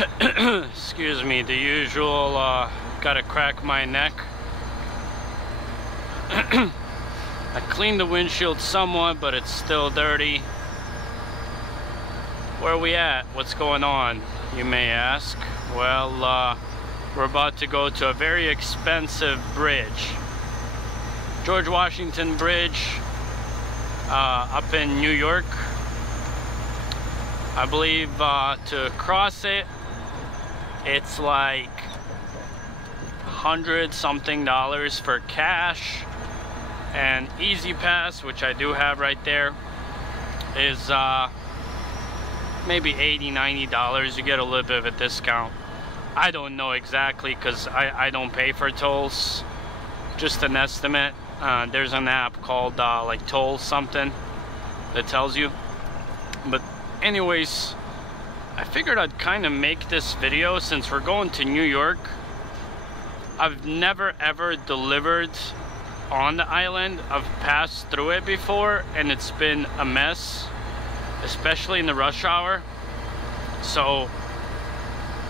Excuse me, the usual, gotta crack my neck. I cleaned the windshield somewhat, but it's still dirty. Where are we at? What's going on, you may ask? Well, we're about to go to a very expensive bridge. George Washington Bridge, up in New York. I believe to cross it, it's like $100-something for cash, and Easy Pass, which I do have right there, is maybe $80-90. You get a little bit of a discount. I don't know exactly because I don't pay for tolls, just an estimate. There's an app called like Toll something that tells you. But anyways, I figured I'd kind of make this video since we're going to New York. I've never ever delivered on the island. I've passed through it before and it's been a mess, especially in the rush hour. So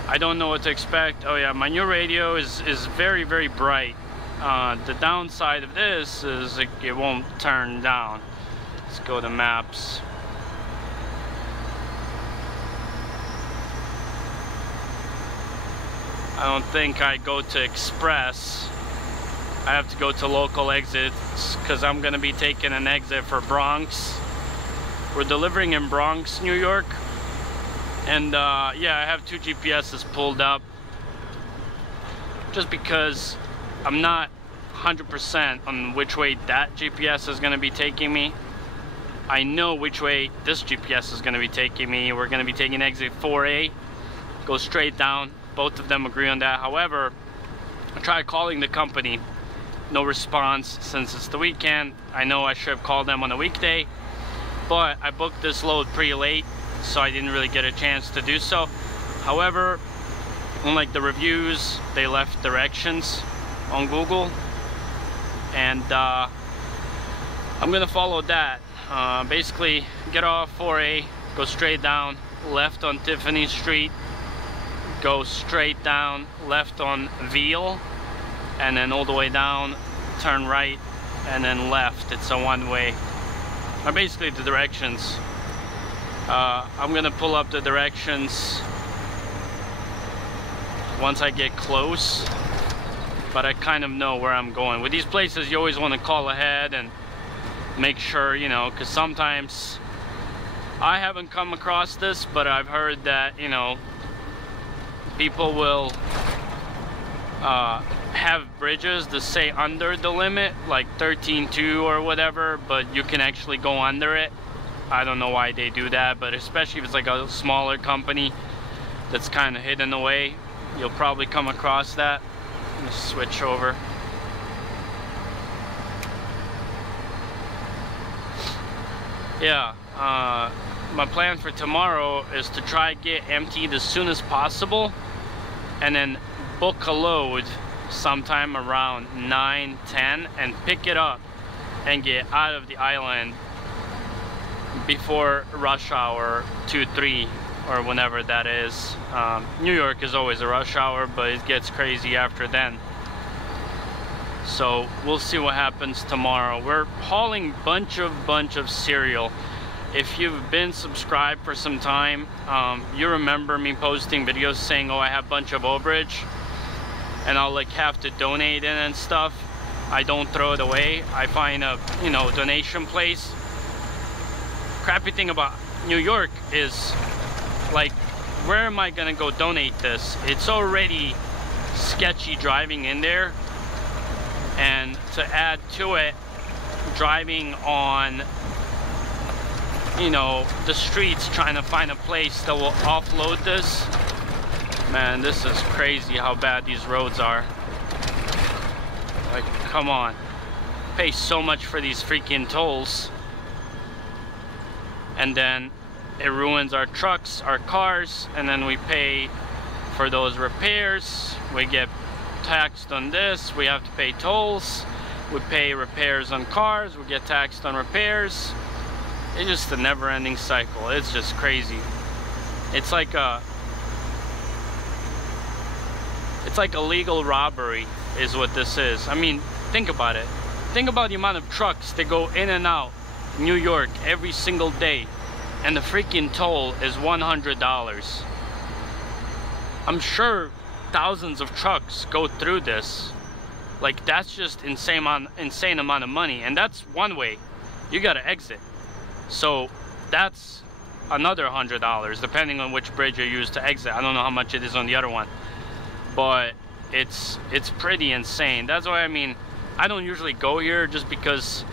I don't know what to expect. Oh yeah, my new radio is very, very bright. The downside of this is it won't turn down. Let's go to maps. I don't think I go to Express. I have to go to local exits because I'm gonna be taking an exit for BRONX. We're delivering in BRONX, New York. And yeah, I have two GPSs pulled up just because I'm not 100% on which way that GPS is gonna be taking me. I know which way this GPS is gonna be taking me. We're gonna be taking exit 4A, go straight down. Both of them agree on that. However, I tried calling the company, no response since it's the weekend. I know I should have called them on a weekday, but I booked this load pretty late, so I didn't really get a chance to do so. However, unlike the reviews, they left directions on Google, and I'm gonna follow that. Basically, get off 4A, go straight down, left on Tiffany Street, go straight down, left on Veal, and then all the way down, turn right, and then left. It's a one-way. Or basically the directions. I'm gonna pull up the directions once I get close, but I kind of know where I'm going. With these places, you always want to call ahead and make sure, you know, because sometimes I haven't come across this, but I've heard that, you know, people will have bridges that say under the limit, like 13.2 or whatever, but you can actually go under it. I don't know why they do that, but especially if it's like a smaller company that's kind of hidden away, you'll probably come across that. I'm gonna switch over. Yeah, my plan for tomorrow is to try to get emptied as soon as possible, and then book a load sometime around 9-10 and pick it up and get out of the island before rush hour 2-3 or whenever that is. New York is always a rush hour, but it gets crazy after then. So we'll see what happens tomorrow. We're hauling bunch of cereal. If you've been subscribed for some time, you remember me posting videos saying, oh, I have a bunch of overage and I'll like have to donate it and stuff. I don't throw it away. I find a, you know, donation place. Crappy thing about New York is, like, where am I gonna go donate this? It's already sketchy driving in there, and to add to it, driving on, you know, the streets trying to find a place that will offload this. Man, this is crazy how bad these roads are. Like, come on. Pay so much for these freaking tolls, and then it ruins our trucks, our cars, and then we pay for those repairs. We get taxed on this, we have to pay tolls, we pay repairs on cars, we get taxed on repairs. It's just a never-ending cycle. It's just crazy. It's like a It's like illegal robbery is what this is. I mean, think about it. Think about the amount of trucks that go in and out New York every single day, and the freaking toll is $100. I'm sure thousands of trucks go through this. Like, that's just insane amount of money, and that's one way. You gotta exit. So that's another $100, depending on which bridge you use to exit. I don't know how much it is on the other one, but it's pretty insane. That's why, I mean, I don't usually go here, just because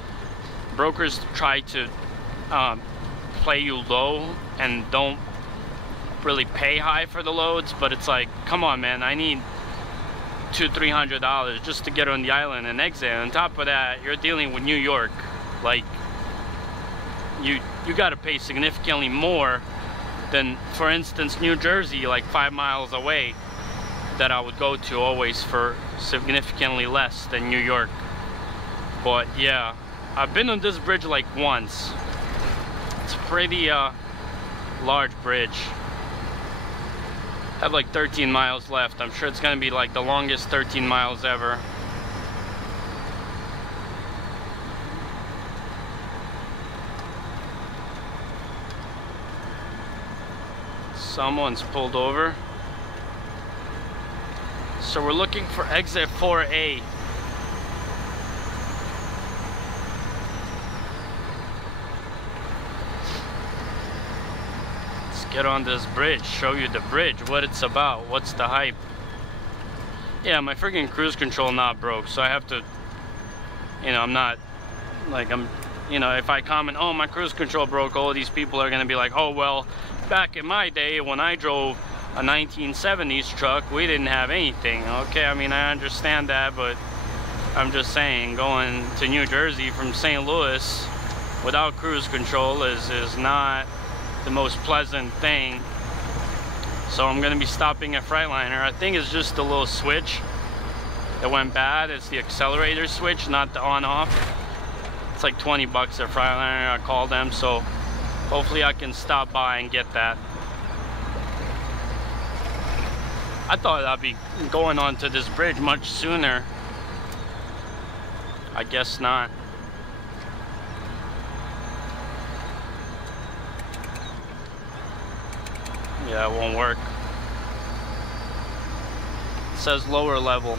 brokers try to play you low and don't really pay high for the loads. But it's like, come on, man, I need $200-300 just to get on the island and exit. And on top of that, you're dealing with New York. Like, you got to pay significantly more than, for instance, New Jersey, like 5 miles away, that I would go to always for significantly less than New York. But yeah, I've been on this bridge like once. It's a pretty large bridge. I have like 13 miles left. I'm sure it's gonna be like the longest 13 miles ever. Someone's pulled over. So we're looking for exit 4A. Let's get on this bridge, show you the bridge, what it's about, what's the hype. Yeah, my freaking cruise control not broke, so I have to, you know, I'm not, like, you know, if I comment, oh, my cruise control broke, all of these people are gonna be like, oh, well, back in my day when I drove a 1970s truck, we didn't have anything. Okay, I mean, I understand that, but I'm just saying, going to New Jersey from St. Louis without cruise control is not the most pleasant thing. So I'm gonna be stopping at Freightliner. I think it's just a little switch that went bad. It's the accelerator switch, not the on-off. It's like 20 bucks at Freightliner. I called them, so hopefully I can stop by and get that. I thought I'd be going onto this bridge much sooner. I guess not. Yeah, it won't work. It says lower level.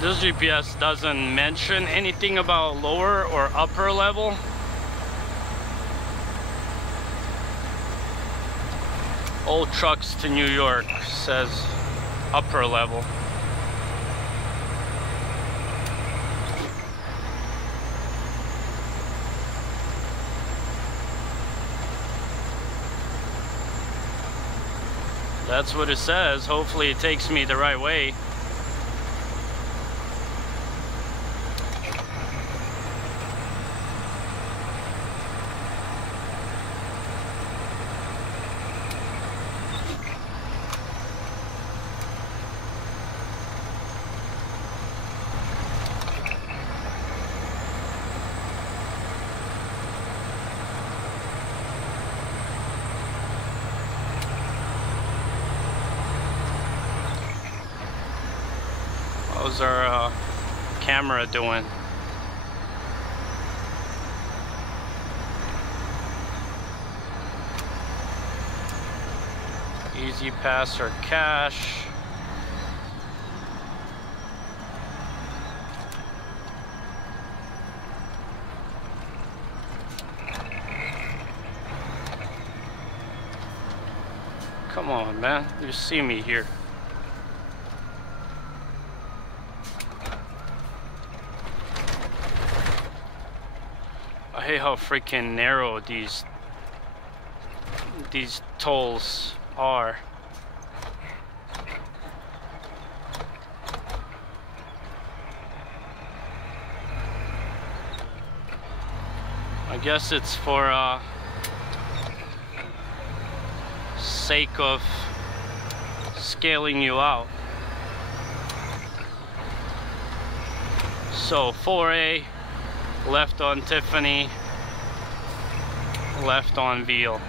This GPS doesn't mention anything about lower or upper level. Old trucks to New York says upper level. That's what it says. Hopefully it takes me the right way. How's our camera doing? Easy pass or cash. Come on, man. You see me here. I hate how freaking narrow these tolls are. I guess it's for sake of scaling you out. So 4A, left on Tiffany, left on Veal.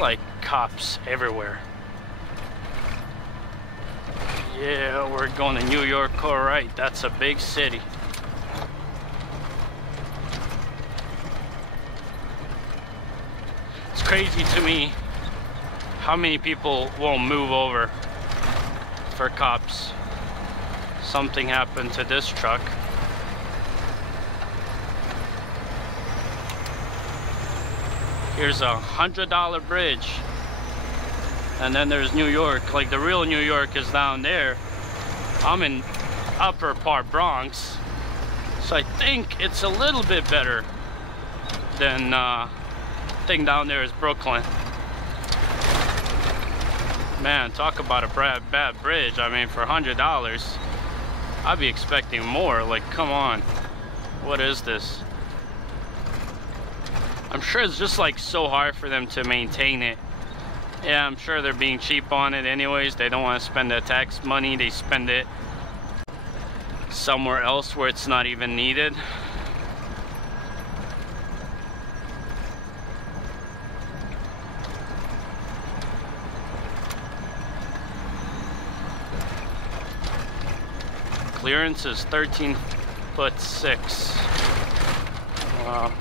Like cops everywhere. Yeah, we're going to New York, all right. That's a big city. It's crazy to me how many people won't move over for cops. Something happened to this truck. Here's a $100 bridge. And then there's New York. Like the real New York is down there. I'm in upper part Bronx. So I think it's a little bit better than thing down there is Brooklyn. Man, talk about a bad bridge. I mean, for $100, I'd be expecting more. Like, come on. What is this? I'm sure it's just like so hard for them to maintain it. Yeah, I'm sure they're being cheap on it anyways. They don't want to spend that tax money. They spend it somewhere else where it's not even needed. Clearance is 13'6". Wow.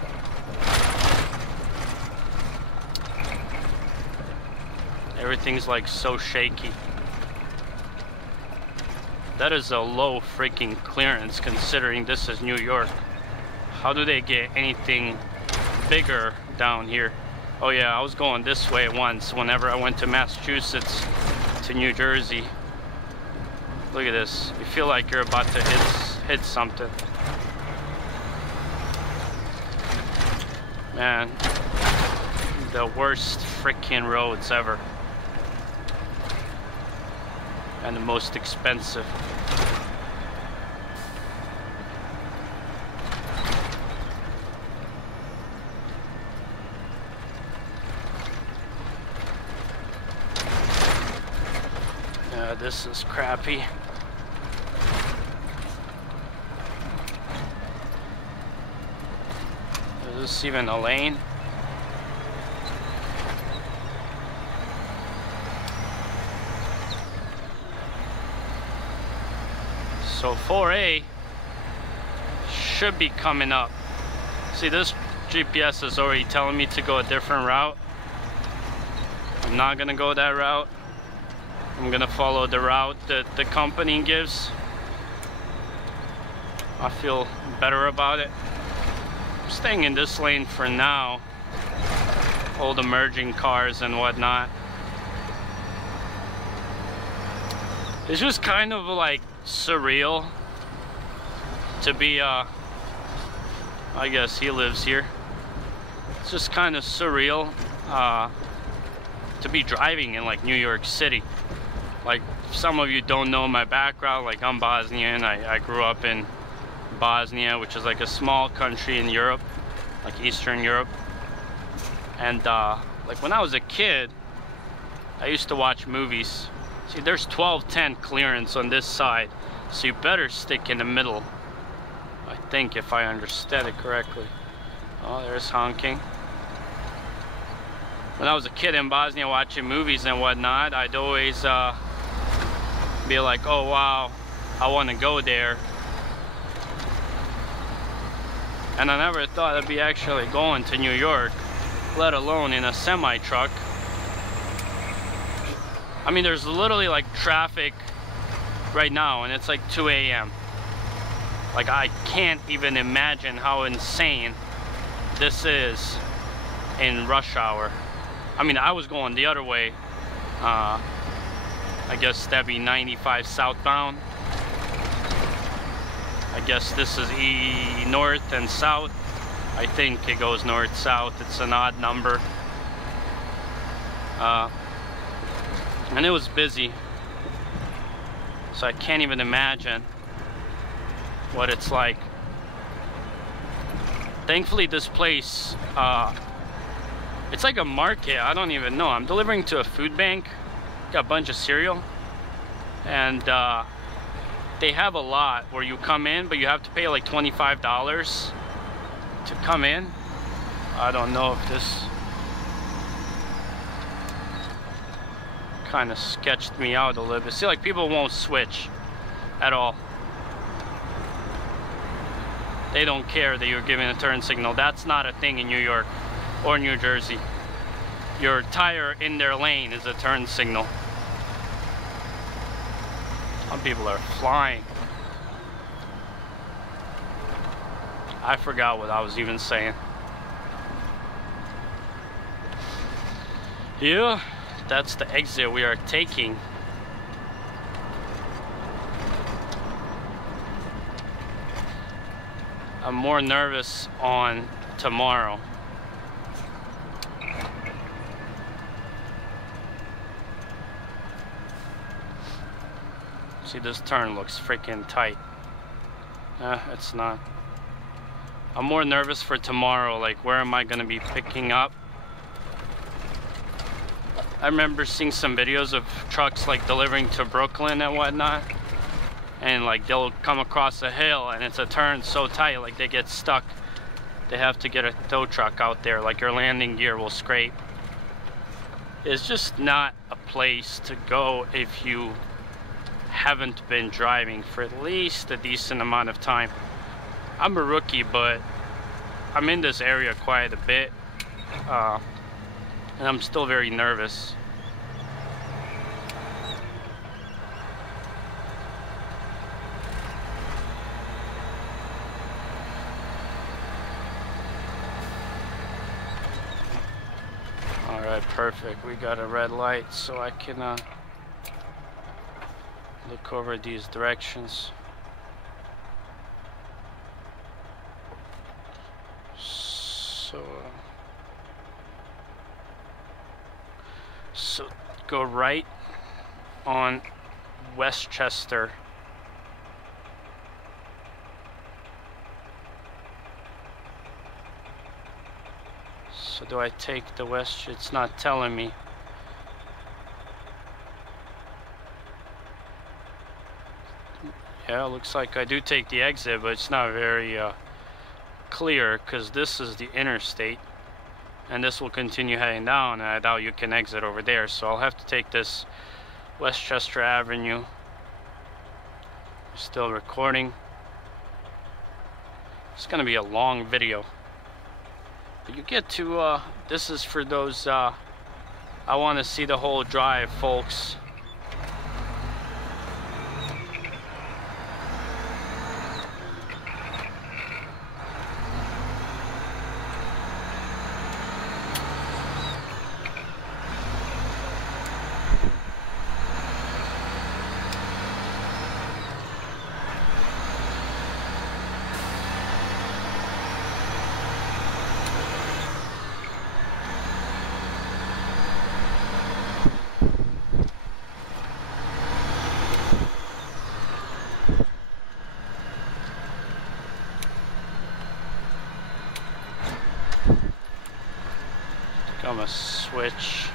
Everything's like so shaky. That is a low freaking clearance considering this is New York. How do they get anything bigger down here? Oh yeah, I was going this way once whenever I went to Massachusetts to New Jersey. Look at this. You feel like you're about to hit something. Man, the worst freaking roads ever. And the most expensive. Yeah, this is crappy. Is this even a lane? So 4A should be coming up. See, this GPS is already telling me to go a different route. I'm not gonna go that route. I'm gonna follow the route that the company gives. I feel better about it. I'm staying in this lane for now. All the merging cars and whatnot. It's just kind of like surreal to be I guess he lives here. It's just kind of surreal to be driving in like New York City. Like, some of you don't know my background. Like, I'm Bosnian. I grew up in Bosnia, which is like a small country in Europe, like Eastern Europe. And like when I was a kid, I used to watch movies. See, there's 1210 clearance on this side, so you better stick in the middle, I think, if I understand it correctly. Oh, there's honking. When I was a kid in Bosnia watching movies and whatnot, I'd always be like, oh wow, I want to go there. And I never thought I'd be actually going to New York, let alone in a semi-truck. I mean, there's literally like traffic right now and it's like 2 a.m. Like, I can't even imagine how insane this is in rush hour. I mean, I was going the other way. I guess that'd be 95 southbound. I guess this is north and south. I think it goes north-south. It's an odd number. And it was busy. So I can't even imagine what it's like. Thankfully this place, it's like a market. I don't even know. I'm delivering to a food bank. Got a bunch of cereal. And they have a lot where you come in, but you have to pay like $25 to come in. I don't know if this kind of sketched me out a little bit. See, like people won't switch at all. They don't care that you're giving a turn signal. That's not a thing in New York or New Jersey. Your tire in their lane is a turn signal. Some people are flying. I forgot what I was even saying. Yeah, that's the exit we are taking. I'm more nervous on tomorrow. See, this turn looks freaking tight. It's not. I'm more nervous for tomorrow, like where am I gonna be picking up? I remember seeing some videos of trucks like delivering to Brooklyn and whatnot, and like they'll come across a hill and it's a turn so tight, like they get stuck. They have to get a tow truck out there, like your landing gear will scrape. It's just not a place to go if you haven't been driving for at least a decent amount of time. I'm a rookie, but I'm in this area quite a bit, and I'm still very nervous. Alright, perfect. We got a red light, so I can look over these directions. So go right on Westchester. So do I take the west? It's not telling me. Yeah, it looks like I do take the exit, but it's not very clear because this is the interstate and this will continue heading down, and I doubt you can exit over there, so I'll have to take this Westchester Avenue. Still recording. It's gonna be a long video, but you get to this is for those I want to see the whole drive folks. I'm gonna switch.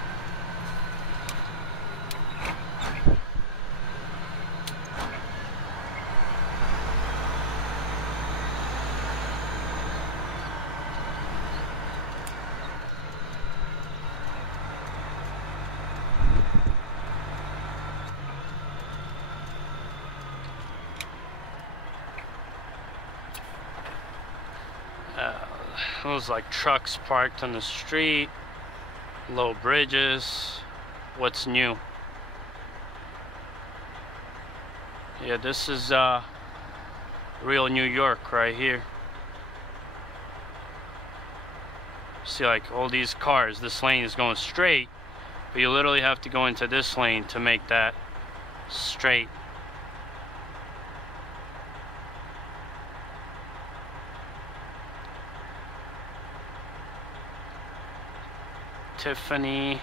It was like trucks parked on the street. Low bridges. What's new? Yeah, this is real New York right here. See, like all these cars, this lane is going straight, but you literally have to go into this lane to make that straight. Tiffany.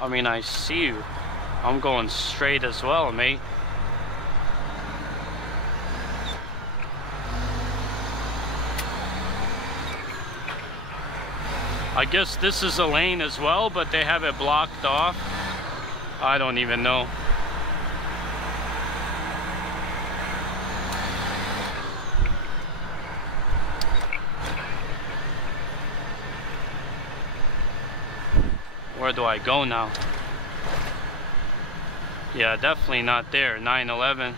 I mean, I see you. I'm going straight as well, mate. I guess this is a lane as well, but they have it blocked off. I don't even know. Where do I go now? Yeah, definitely not there. 911.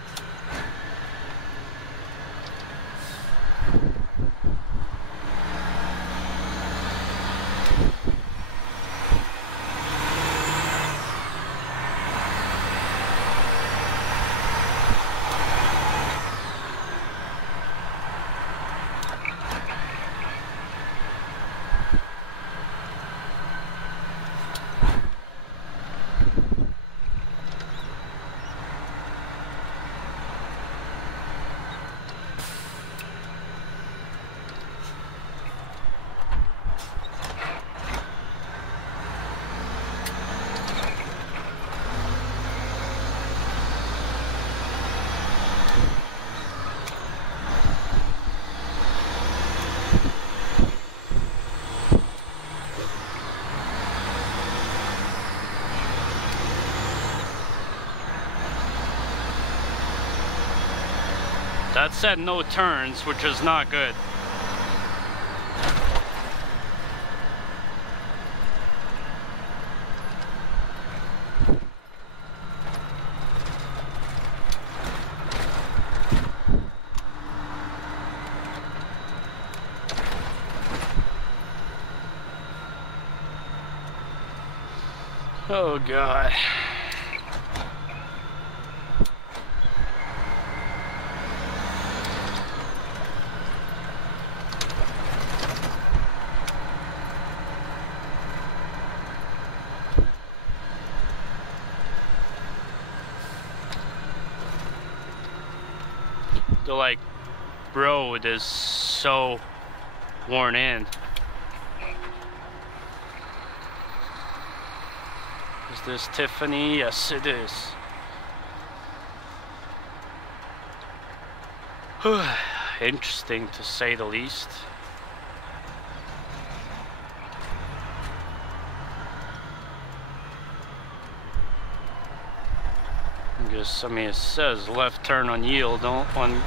That said no turns, which is not good. Oh God. The like road is so worn in. Is this Tiffany? Yes, it is. Interesting to say the least. I mean, it says left turn on yield on.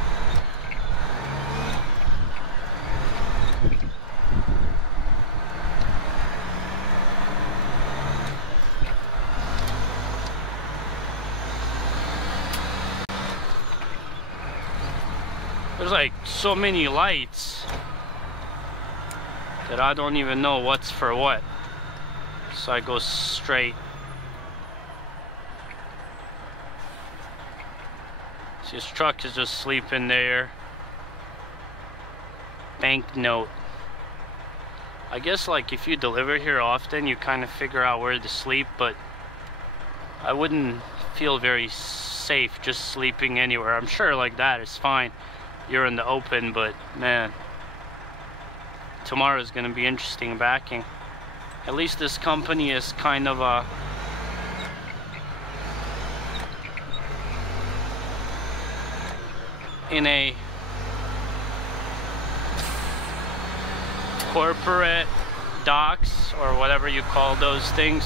There's like so many lights that I don't even know what's for what. So I go straight. See, his truck is just sleeping there. Banknote. I guess like if you deliver here often, you kind of figure out where to sleep, but I wouldn't feel very safe just sleeping anywhere. I'm sure like that is fine. You're in the open, but man, tomorrow's gonna be interesting backing. At least this company is kind of a in a corporate docks or whatever you call those things.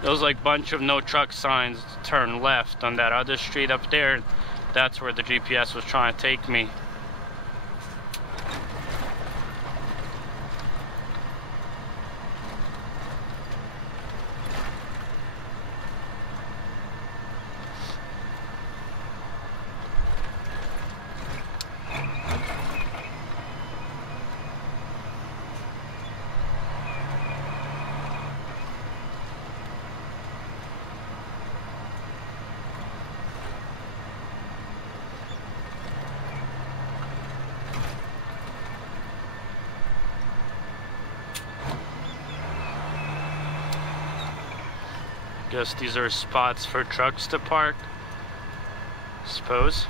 There was like a bunch of no truck signs, turn left on that other street up there. That's where the GPS was trying to take me. Guess these are spots for trucks to park, suppose.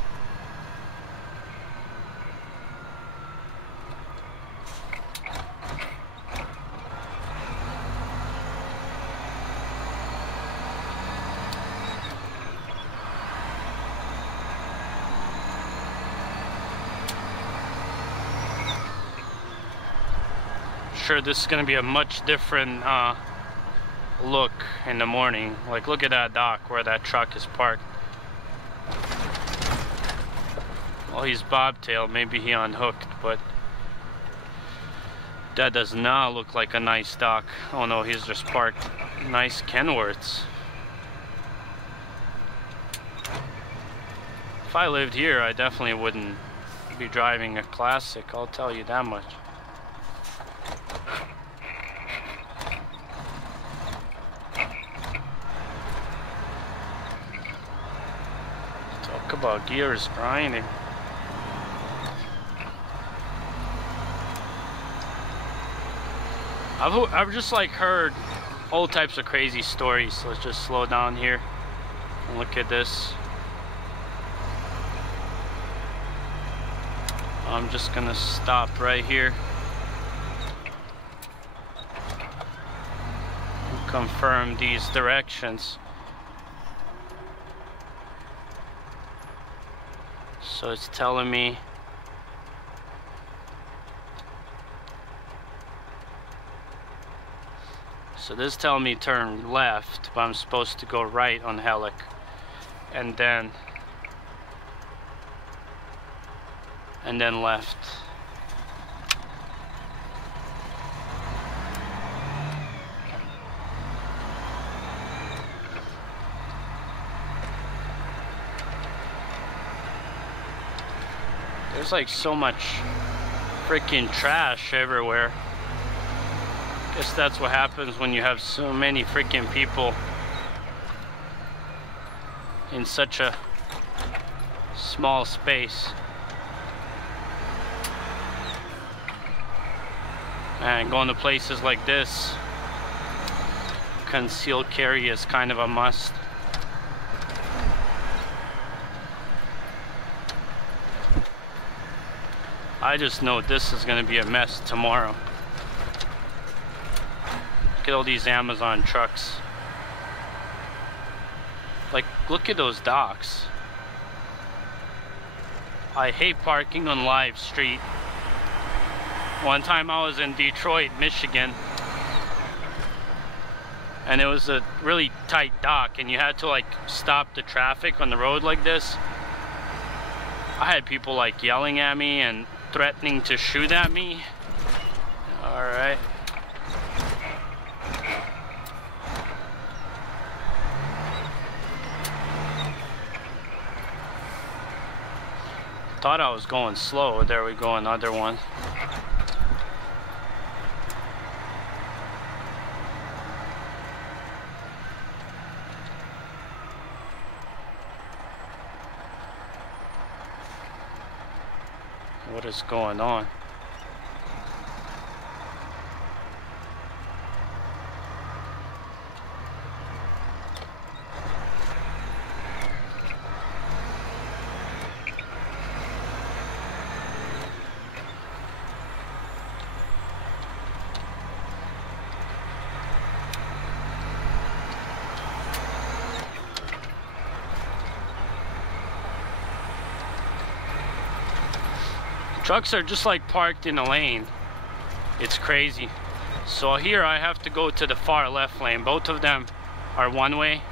Sure, this is going to be a much different look in the morning. Like, look at that dock where that truck is parked. Well, he's bobtailed, maybe he unhooked, but that does not look like a nice dock. Oh no, he's just parked nice Kenworths. If I lived here, I definitely wouldn't be driving a classic, I'll tell you that much. Talk about gears grinding. I've just like heard all types of crazy stories. So let's just slow down here and look at this. I'm just gonna stop right here and confirm these directions. So it's telling me so this is telling me turn left, but I'm supposed to go right on Helic and then left. There's like so much freaking trash everywhere. Guess that's what happens when you have so many freaking people in such a small space. And going to places like this, concealed carry is kind of a must. I just know this is going to be a mess tomorrow. Look at all these Amazon trucks. Like, look at those docks. I hate parking on Live Street. One time I was in Detroit, Michigan, and it was a really tight dock and you had to like stop the traffic on the road like this. I had people like yelling at me and threatening to shoot at me. Alright. Thought I was going slow. There we go, another one. What is going on? Trucks are just like parked in a lane. It's crazy. So here I have to go to the far left lane. Both of them are one way.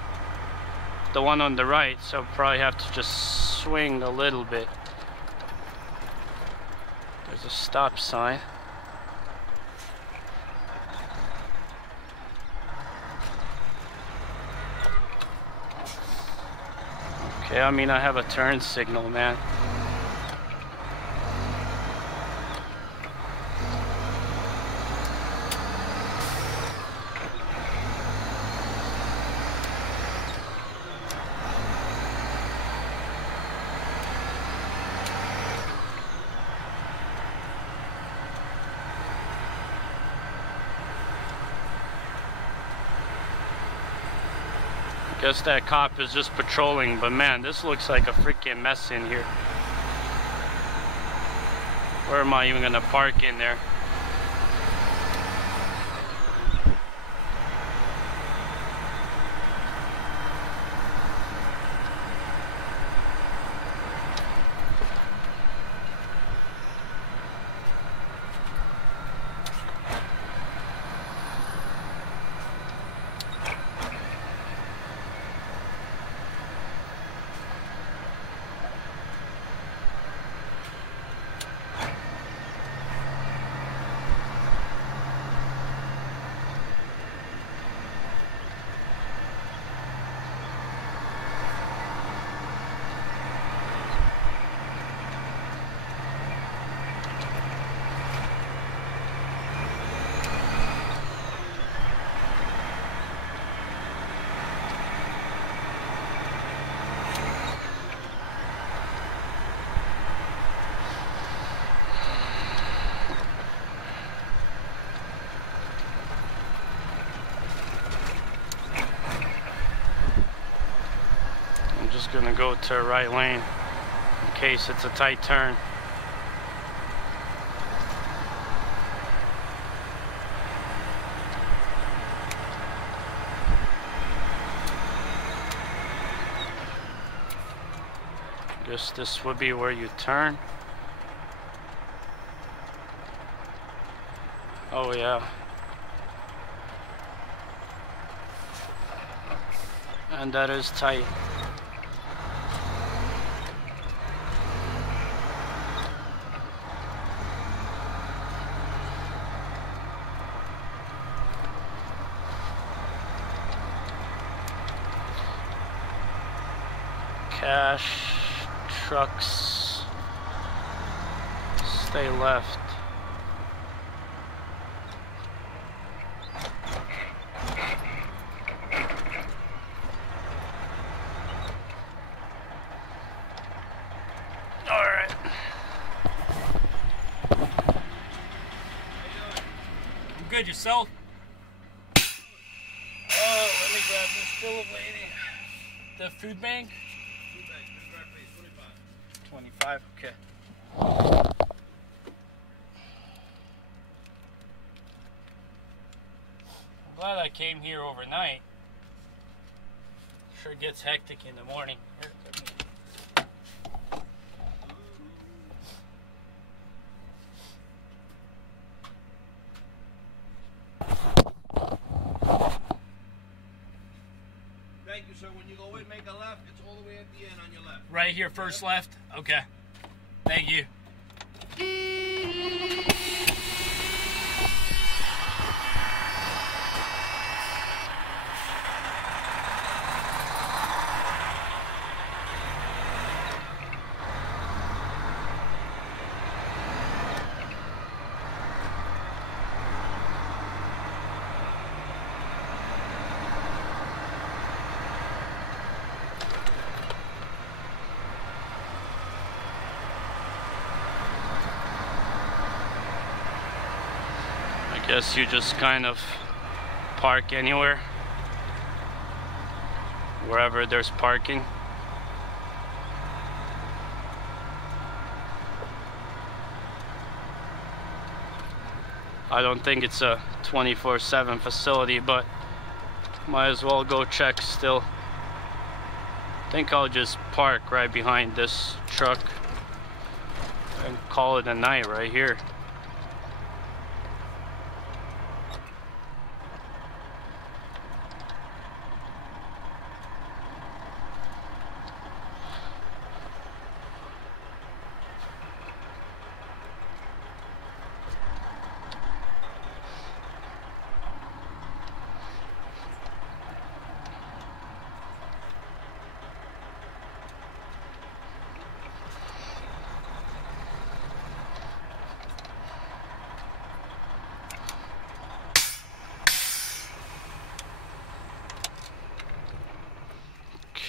The one on the right, so I'll probably have to just swing a little bit. There's a stop sign. Okay, I mean I have a turn signal, man. Guess that cop is just patrolling, but man, this looks like a freaking mess in here. Where am I even gonna park in there? Just gonna go to right lane in case it's a tight turn. Guess this would be where you turn. Oh yeah. And that is tight. Cash, trucks, stay left. All right. I'm good, yourself? Oh, let me grab this bill of lading. The food bank? 25, okay. I'm glad I came here overnight. Sure gets hectic in the morning. Here, thank you, sir. When you go in, make a left. It's all the way at the end on your left. right here, first left? Okay. Thank you. Guess you just kind of park anywhere, wherever there's parking. I don't think it's a 24/7 facility, but might as well go check still. I think I'll just park right behind this truck and call it a night right here.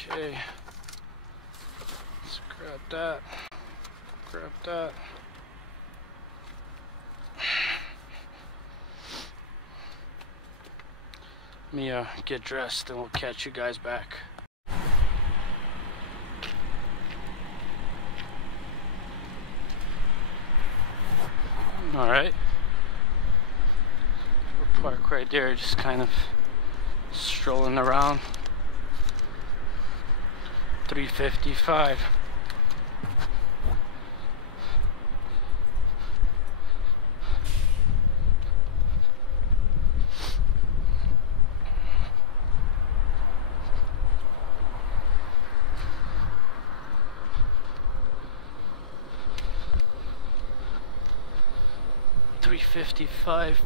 Okay, let's grab that, grab that. Let me get dressed and we'll catch you guys back. Alright. We'll park right there, just kind of strolling around. 355.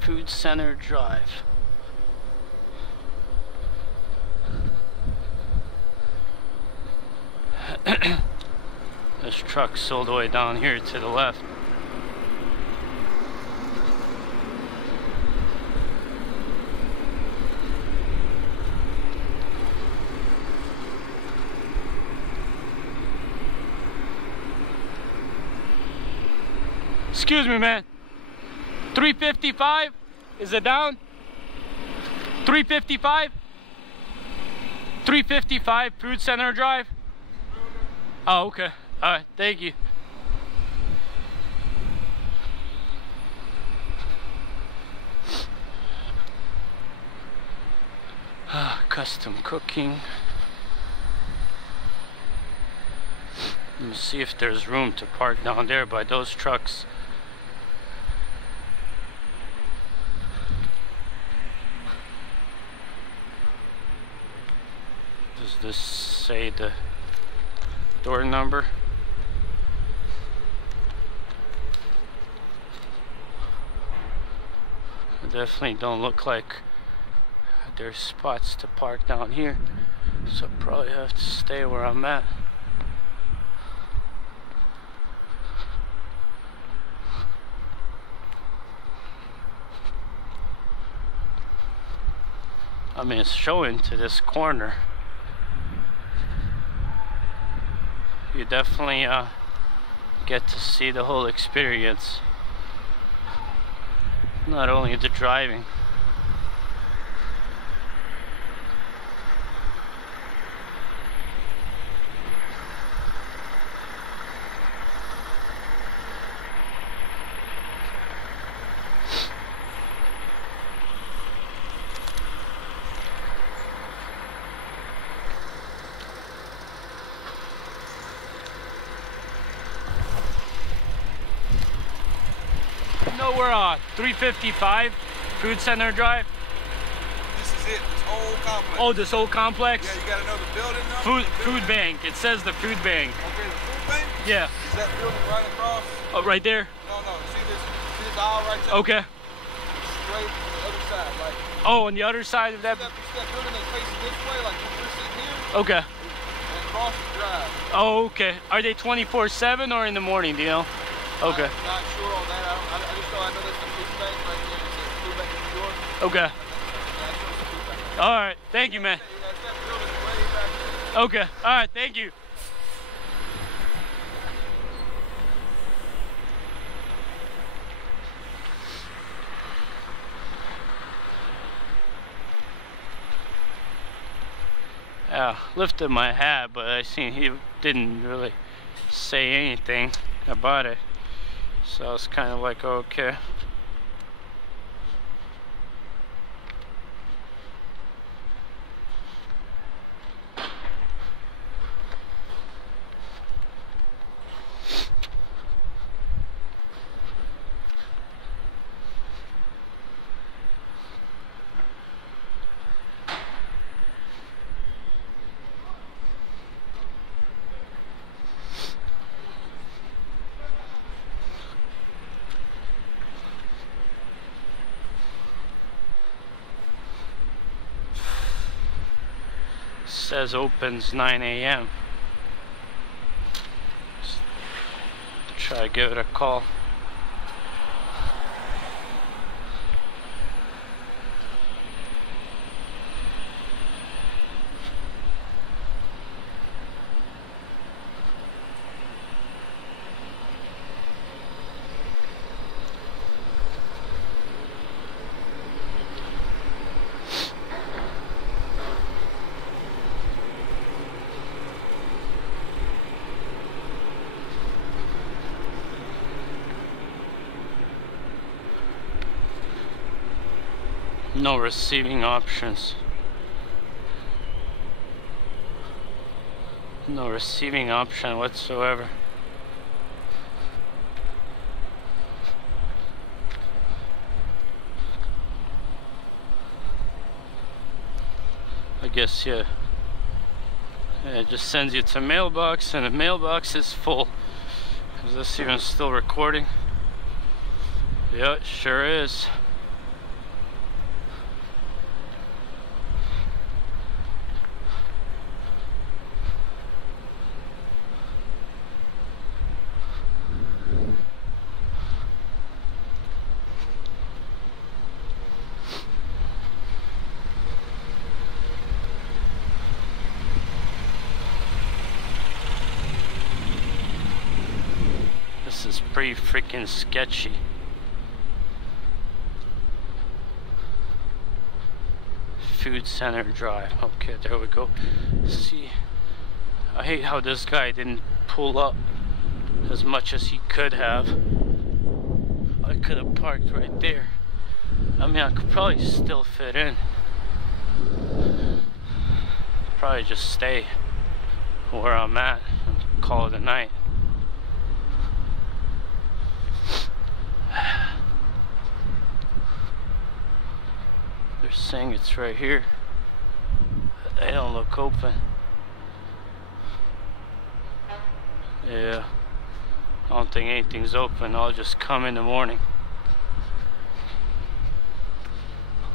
Food Center Drive. This truck's all the way down here to the left. Excuse me, man. 355? Is it down? 355? 355 Food Center Drive? Oh, okay. Alright, thank you. Custom cooking. Let me see if there's room to park down there by those trucks. Does this say the door number? It definitely don't look like there's spots to park down here, so I probably have to stay where I'm at. I mean, it's showing to this corner. You definitely get to see the whole experience, not only the driving. No, we're on 355 Food Center Drive. This is it, this whole complex. Oh, this whole complex? Yeah, you gotta know the building number. Food bank. It says the food bank. Okay, the food bank? Yeah. Is that building right across? Oh, right there? No, see this aisle right there? Okay. Straight to the other side, like. Oh, on the other side of that? See that building that's facing this way, like we're sitting here? Okay. And across the drive. Oh, okay. Are they 24/7 or in the morning, do you know? Okay. I'm not sure on that. I just know there's a food bank right there. It says food bank in New York. Okay. That's the food bank. All right. Thank you, man. That's that building way back there. Okay. All right. Thank you. Yeah, lifted my hat, but I seen he didn't really say anything about it. So I was kind of like, okay. Says opens 9 a.m. Try to give it a call. No receiving options. No receiving option whatsoever. I guess, yeah. It just sends you to mailbox, and the mailbox is full. Is this even still recording? Yeah, it sure is. This is pretty freaking sketchy. Food Center Drive. Okay, there we go. See, I hate how this guy didn't pull up as much as he could have. I could have parked right there. I mean, I could probably still fit in. Probably just stay where I'm at and call it a night. They're saying it's right here. They don't look open. Yeah, I don't think anything's open. I'll just come in the morning.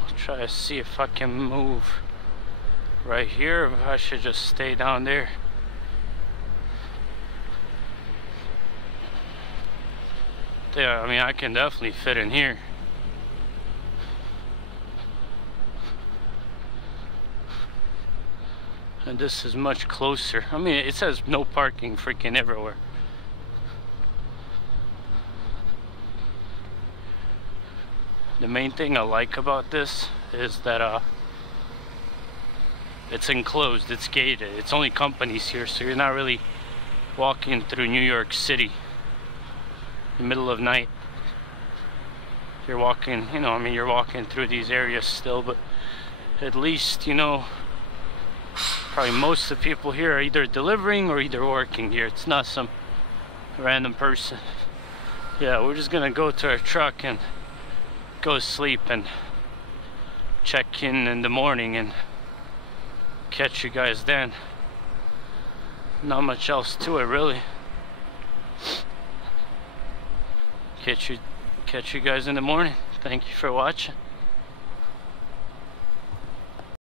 I'll try to see if I can move right here, or if I should just stay down there. Yeah, I mean, I can definitely fit in here. And this is much closer. I mean, it says no parking freaking everywhere. The main thing I like about this is that it's enclosed, it's gated. It's only companies here, so you're not really walking through New York City in the middle of night. You're walking, you know, I mean, you're walking through these areas still, but at least, you know, probably most of the people here are either delivering or either working here. It's not some random person. Yeah, we're just gonna go to our truck and go sleep and check in the morning and catch you guys then. Not much else to it, really. Catch you guys in the morning. Thank you for watching.